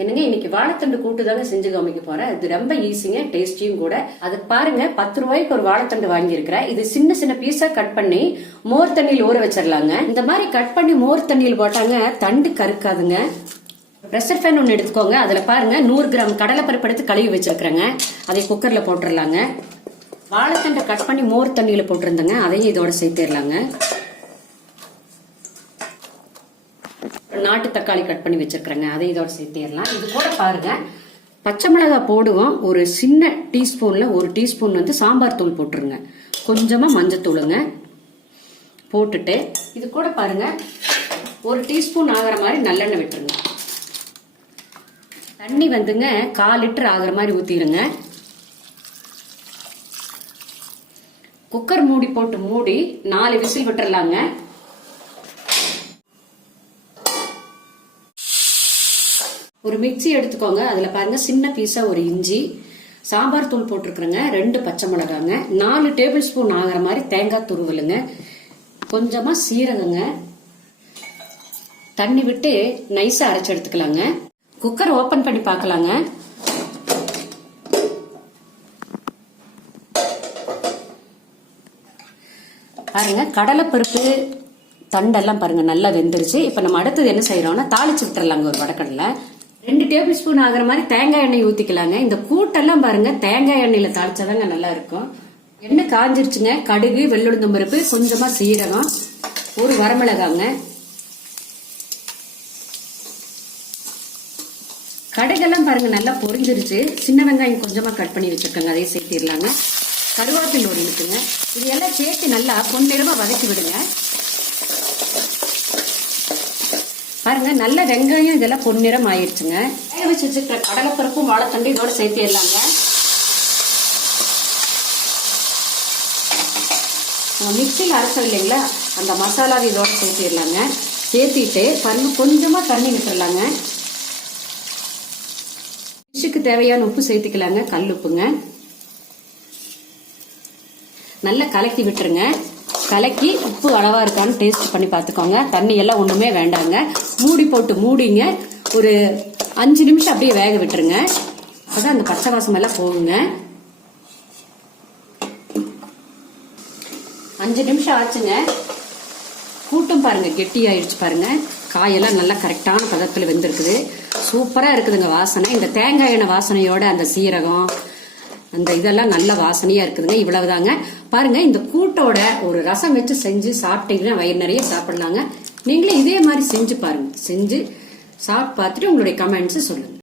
என்னங்க இன்னைக்கு வாழைத்தண்டு கூட்டு தாங்க செஞ்சு காமிக்க போறேன். இது ரொம்ப ஈஸிங்க, டேஸ்டியும் கூட. அது பாருங்க, 10 ரூபாய்க்கு ஒரு வாழைத்தண்டு வாங்கி இருக்கிறேன். இது சின்ன சின்ன பீஸா கட் பண்ணி மோர் தண்ணியில் ஊற வச்சிடலாங்க. இந்த மாதிரி கட் பண்ணி மோர் தண்ணியில் போட்டாங்க தண்டு கருக்காதுங்க. பிரஷர் பேன் ஒன்று எடுத்துக்கோங்க. அதுல பாருங்க 100 கிராம் கடலைப்பருப்பு எடுத்து கழுவி வச்சிருக்கிறேங்க. அதை குக்கர்ல போட்டுடலாங்க. வாழைத்தண்டை கட் பண்ணி மோர் தண்ணியில போட்டிருந்தேங்க, அதையும் இதோட சேர்த்திடலாங்க. நாட்டு தக்காளி கட் பண்ணி வச்சிருக்கிறேங்க, அதை இதோட சேர்த்திடலாம். இது கூட பாருங்க பச்சை மிளகாய் போடுவோம். ஒரு சின்ன டீஸ்பூன்ல 1 டீஸ்பூன் வந்து சாம்பார் தூள் போட்டுருங்க. கொஞ்சமா மஞ்சத்தூளுங்க போட்டுட்டு இது கூட பாருங்க 1 டீஸ்பூன் ஆகிற மாதிரி நல்லெண்ணெய் விட்டுருங்க. தண்ணி வந்துங்க 1/4 லிட்டர் ஆகிற மாதிரி ஊத்திடுங்க. குக்கர் மூடி போட்டு மூடி 4 விசில் விட்டுறலாங்க. ஒரு மிக்சி எடுத்துக்கோங்க. அதுல பாருங்க சின்ன பீஸா ஒரு இஞ்சி, சாம்பார் தூள் போட்டிருக்கிறேங்க, 2 பச்சை மிளகாங்க, 4 டேபிள் ஸ்பூன் ஆகிற மாதிரி தேங்காய் துருவலுங்க, கொஞ்சமா சீரகங்க, தண்ணி விட்டு நைஸா அரைச்சு எடுத்துக்கலாங்க. குக்கர் ஓபன் பண்ணி பார்க்கலாங்க. பாருங்க கடலைப்பருப்பு தண்டெல்லாம் பாருங்க நல்லா வெந்துருச்சு. இப்ப நம்ம அடுத்தது என்ன செய்யறோம்னா தாளிச்சு விட்டுறலாங்க. ஒரு வடக்கடலை 2 டேபிள் ஸ்பூன் ஆகிற மாதிரி தேங்காய் எண்ணெய் ஊத்திக்கலாங்க. இந்த கூட்டெல்லாம் பாருங்க தேங்காய் எண்ணெயில தாளிச்சாதாங்க நல்லா இருக்கும். எண்ணெய் காஞ்சிருச்சுங்க. கடுகு, வெள்ளுளுந்தம் பருப்பு, கொஞ்சமா சீரகம், ஒரு வரமிளகாங்க, கடுகெல்லாம் பாருங்க நல்லா பொரிஞ்சிருச்சு. சின்ன வெங்காயம் கொஞ்சமா கட் பண்ணி வச்சிருக்கேங்க, அதையும் சேர்த்திடலாங்க. கருவேப்பிலை ஒரு இருக்குங்க. இது எல்லாம் சேர்த்து நல்லா பொன்னிறமா வதக்கி விடுங்க. பாருங்க நல்ல வெங்காயம் இதெல்லாம் பொன்னிறம் ஆயிடுச்சுங்க. வேக வச்சு வச்சுக்கிற கடலைப்பருப்பும் வாழைத்தண்டு இதோட சேர்த்திடலாங்க. மிக்சியில் அரைச்சோம் இல்லைங்களா, அந்த மசாலாவை இதோட சேர்த்திடலாங்க. சேர்த்திட்டு பாருங்க கொஞ்சமா தண்ணி விட்டுறலாங்க. ஃபிஷ்ஷுக்கு தேவையான உப்பு சேர்த்திக்கலாங்க, கல் உப்புங்க. நல்லா கலக்கி விட்டுருங்க. கலக்கி உப்பு அளவா இருக்கான்னு டேஸ்ட் பண்ணி பார்த்துக்கோங்க. தண்ணி எல்லாம் ஒண்ணுமே வேண்டாங்க. மூடி போட்டு மூடிங்க. ஒரு 5 நிமிஷம் அப்படியே வேக விட்டுருங்க. அதான் அந்த பச்சை வாசம் எல்லாம் போகுங்க. 5 நிமிஷம் ஆச்சுங்க. கூட்டும் பாருங்க கெட்டி ஆயிடுச்சு பாருங்க. காயெல்லாம் நல்லா கரெக்டான பதத்துல வெந்திருக்குது. சூப்பரா இருக்குதுங்க வாசனை. இந்த தேங்காய் எண்ணெய் வாசனையோட அந்த சீரகம் அந்த இதெல்லாம் நல்ல வாசனையா இருக்குதுங்க. இவ்வளவுதாங்க. பாருங்க இந்த கூட்டோட ஒரு ரசம் வச்சு செஞ்சு சாப்பிட்டீங்கன்னா வயிறு நிறைய சாப்பிடலாங்க. நீங்களே இதே மாதிரி செஞ்சு பாருங்க. செஞ்சு சாப்பிட்டு பார்த்துட்டு உங்களுடைய கமெண்ட்ஸ் சொல்லுங்க.